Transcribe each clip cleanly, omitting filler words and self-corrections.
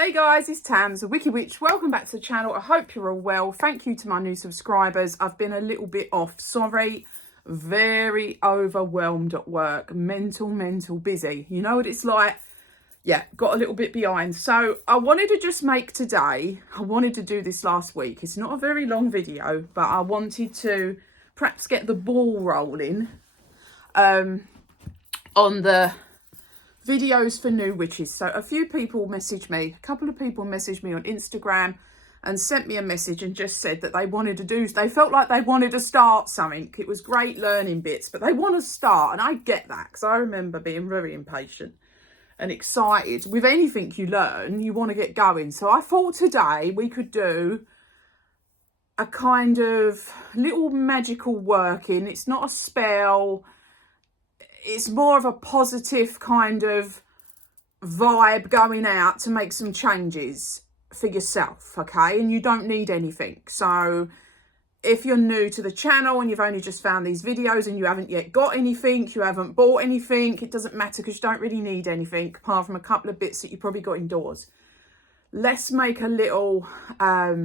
Hey guys, it's Tams, the Wiki Witch. Welcome back to the channel. I hope you're all well. Thank you to my new subscribers. I've been a little bit off, sorry. Very overwhelmed at work. Mental busy. You know what it's like? Yeah, got a little bit behind. So I wanted to just make today, I wanted to do this last week. It's not a very long video, but I wanted to perhaps get the ball rolling on the videos for new witches. So a few people messaged me, a couple of people messaged me on Instagram and sent me a message and just said that they wanted to do, they felt like they wanted to start something. It was great learning bits, but they want to start. And I get that because I remember being very impatient and excited. With anything you learn, you want to get going. So I thought today we could do a kind of little magical working. It's not a spell. It's more of a positive kind of vibe going out to make some changes for yourself, okay? And you don't need anything. So if you're new to the channel and you've only just found these videos and you haven't yet got anything, you haven't bought anything, it doesn't matter because you don't really need anything apart from a couple of bits that you probably got indoors. Let's make a little, a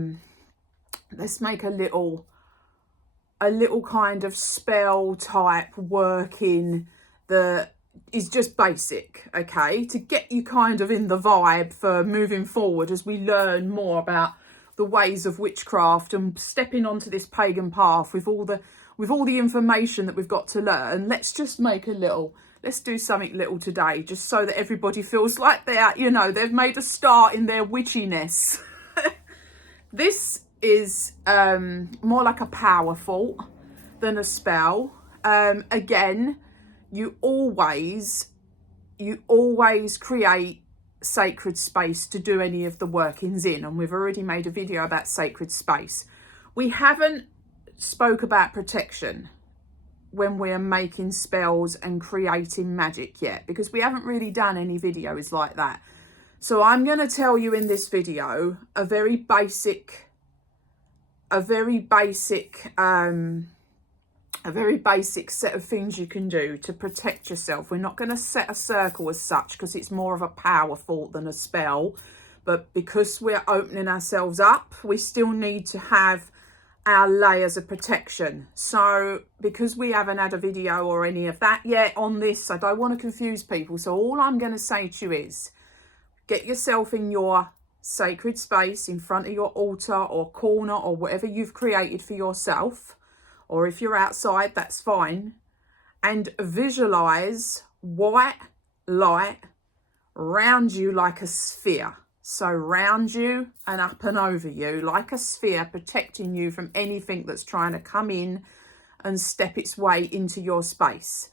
little kind of spell type working that is just basic, okay, to get you kind of in the vibe for moving forward as we learn more about the ways of witchcraft and stepping onto this pagan path with all the information that we've got to learn. Let's just make a little, let's do something little today, just so that everybody feels like they're, you know, they've made a start in their witchiness. This is more like a power thought than a spell. Again, you always create sacred space to do any of the workings in, and we've already made a video about sacred space. We haven't spoke about protection when we're making spells and creating magic yet, because we haven't really done any videos like that. So I'm going to tell you in this video a very basic set of things you can do to protect yourself. We're not going to set a circle as such because it's more of a power thought than a spell. But because we're opening ourselves up, we still need to have our layers of protection. So because we haven't had a video or any of that yet on this, I don't want to confuse people. So all I'm going to say to you is get yourself in your sacred space in front of your altar or corner or whatever you've created for yourself. Or if you're outside, that's fine. And visualize white light round you like a sphere. So round you and up and over you like a sphere, protecting you from anything that's trying to come in and step its way into your space.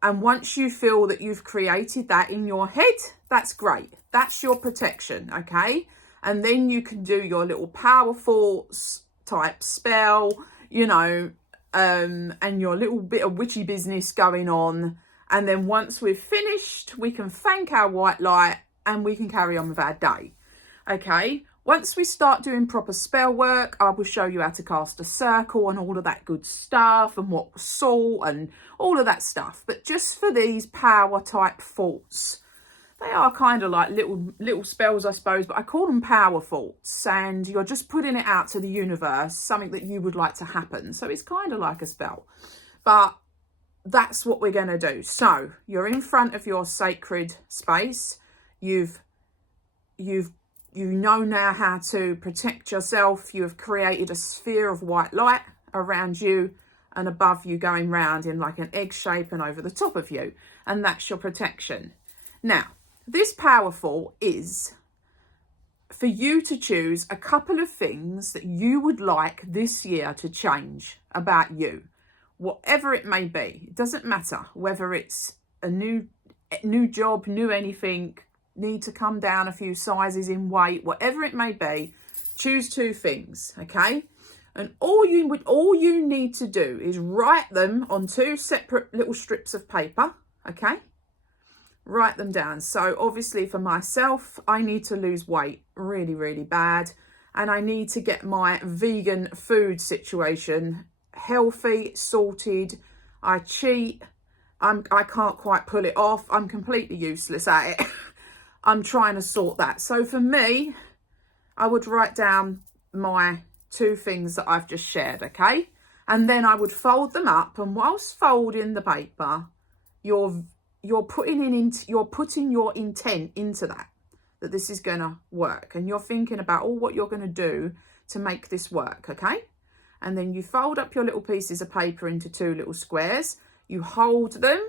And once you feel that you've created that in your head, that's great. That's your protection, okay? And then you can do your little power thoughts type spell, you know, and your little bit of witchy business going on. And then once we've finished, we can thank our white light and we can carry on with our day. Okay, once we start doing proper spell work, I will show you how to cast a circle and all of that good stuff and what salt and all of that stuff. But just for these power type thoughts, they are kind of like little spells, I suppose, but I call them power thoughts, and you're just putting it out to the universe, something that you would like to happen. So it's kind of like a spell, but that's what we're going to do. So you're in front of your sacred space. You know now how to protect yourself. You have created a sphere of white light around you and above you, going round in like an egg shape and over the top of you. And that's your protection. Now, this power thought is for you to choose a couple of things that you would like this year to change about you, whatever it may be. It doesn't matter whether it's a new job, new anything, need to come down a few sizes in weight, whatever it may be. Choose two things, okay? And all you need to do is write them on two separate little strips of paper, okay? Write them down. So obviously for myself, I need to lose weight really bad, and I need to get my vegan food situation healthy, sorted. I cheat. I can't quite pull it off. I'm completely useless at it. I'm trying to sort that. So for me, I would write down my 2 things that I've just shared, okay? And then I would fold them up, and whilst folding the paper, you're putting your intent into that this is going to work, and you're thinking about all what you're going to do to make this work, okay? And then you fold up your little pieces of paper into 2 little squares, you hold them,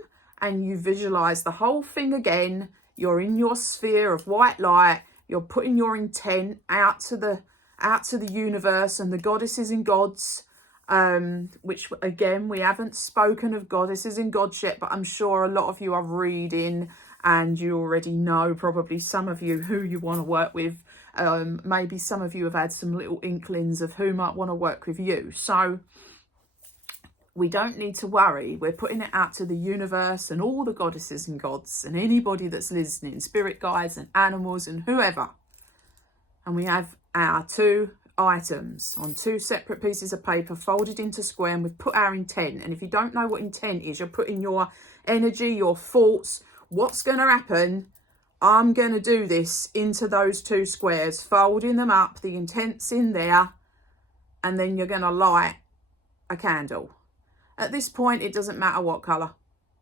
and you visualize the whole thing again. You're in your sphere of white light, you're putting your intent out to the universe and the goddesses and gods, which again, we haven't spoken of goddesses and gods yet, but I'm sure a lot of you are reading and you already know, probably some of you, who you want to work with. Maybe some of you have had some little inklings of who might want to work with you. So we don't need to worry. We're putting it out to the universe and all the goddesses and gods and anybody that's listening, spirit guides and animals and whoever. And we have our 2 items on 2 separate pieces of paper folded into square, and we've put our intent. And if you don't know what intent is, you're putting your energy, your thoughts, what's going to happen. I'm going to do this into those 2 squares, folding them up, the intent's in there, and then you're going to light a candle. At this point, it doesn't matter what colour.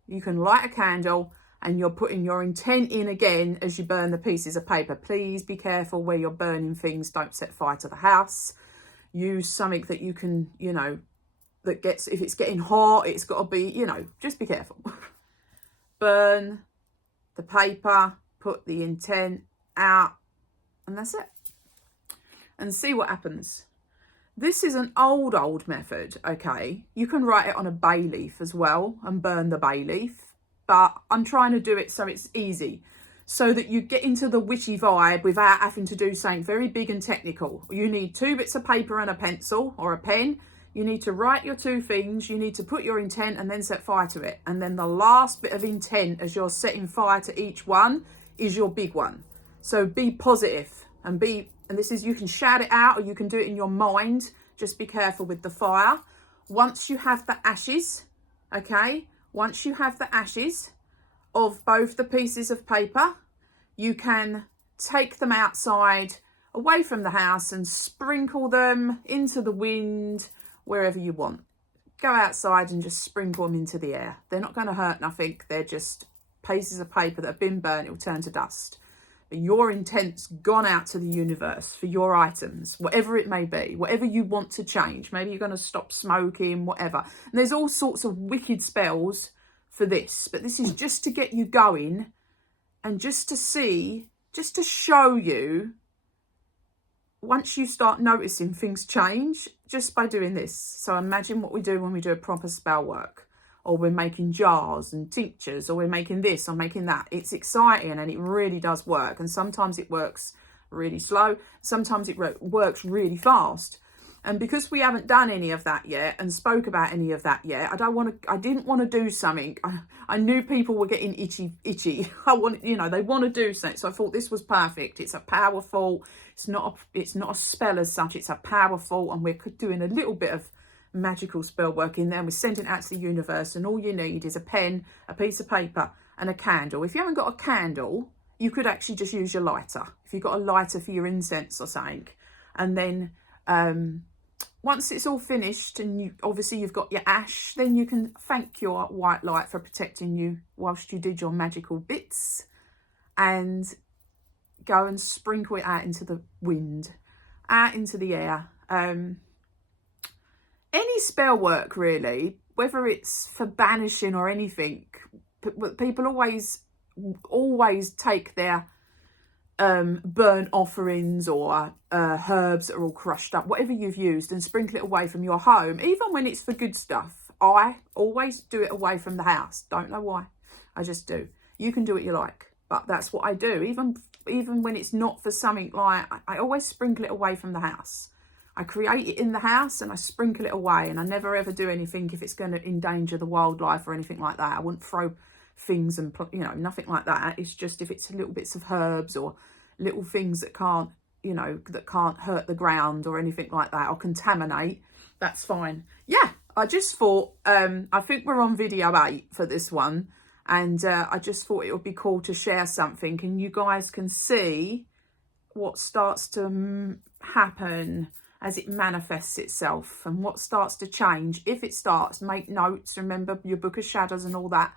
You can light a candle and you're putting your intent in again as you burn the pieces of paper. Please be careful where you're burning things. Don't set fire to the house. Use something that you can, that gets, if it's getting hot, it's got to be, just be careful. Burn the paper, put the intent out, and that's it. And see what happens. This is an old method, okay? You can write it on a bay leaf as well and burn the bay leaf, but I'm trying to do it so it's easy, so that you get into the witchy vibe without having to do something very big and technical. You need 2 bits of paper and a pencil or a pen. You need to write your 2 things. You need to put your intent and then set fire to it. And then the last bit of intent as you're setting fire to each one is your big one. So be positive and this is, you can shout it out or you can do it in your mind. Just be careful with the fire. Once you have the ashes, okay, once you have the ashes of both the pieces of paper, you can take them outside, away from the house, and sprinkle them into the wind, wherever you want. Go outside and just sprinkle them into the air. They're not going to hurt nothing. They're just pieces of paper that have been burnt. It will turn to dust. But your intent's gone out to the universe for your items, whatever it may be, whatever you want to change. Maybe you're going to stop smoking, whatever. And there's all sorts of wicked spells for this, but this is just to get you going and just to see, just to show you, once you start noticing things change just by doing this. So imagine what we do when we do a proper spell work. Or we're making jars and tinctures, or we're making this or making that. It's exciting and it really does work. And sometimes it works really slow. Sometimes it works really fast. And because we haven't done any of that yet and spoke about any of that yet, I didn't want to do something. I knew people were getting itchy. They want to do something. So I thought this was perfect. It's a powerful, it's not a spell as such. It's a powerful, and we're doing a little bit of magical spell work in there. We're sending it out to the universe, and all you need is a pen, a piece of paper, and a candle. If you haven't got a candle, you could actually just use your lighter. If you've got a lighter for your incense or something, and then once it's all finished and you've got your ash, then you can thank your white light for protecting you whilst you did your magical bits, and go and sprinkle it out into the wind, out into the air. Any spell work really, whether it's for banishing or anything, people always take their burnt offerings or herbs that are all crushed up, whatever you've used, and sprinkle it away from your home, even when it's for good stuff. I always do it away from the house. Don't know why, I just do. You can do what you like, but that's what I do. Even when it's not for something, like I always sprinkle it away from the house. I create it in the house and I sprinkle it away, and I never ever do anything if it's going to endanger the wildlife or anything like that. I wouldn't throw things and, nothing like that. It's just if it's little bits of herbs or little things that can't hurt the ground or anything like that or contaminate, that's fine. Yeah, I just thought, I think we're on video 8 for this one. And I just thought it would be cool to share something, and you guys can see what starts to happen as it manifests itself and what starts to change. If it starts, make notes, remember your book of shadows and all that,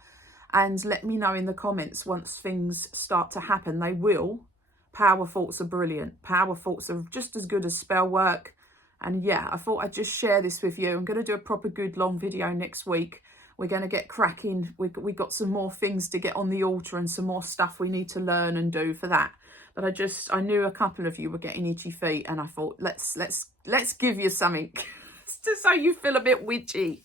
and let me know in the comments once things start to happen. They will. Power thoughts are brilliant. Power thoughts are just as good as spell work. And yeah, I thought I'd just share this with you. I'm going to do a proper good long video next week. We're going to get cracking. We got some more things to get on the altar and some more stuff we need to learn and do for that. But I knew a couple of you were getting itchy feet, and I thought let's give you something just so you feel a bit witchy.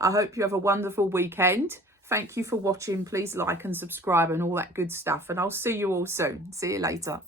I hope you have a wonderful weekend. Thank you for watching. Please like and subscribe and all that good stuff. And I'll see you all soon. See you later.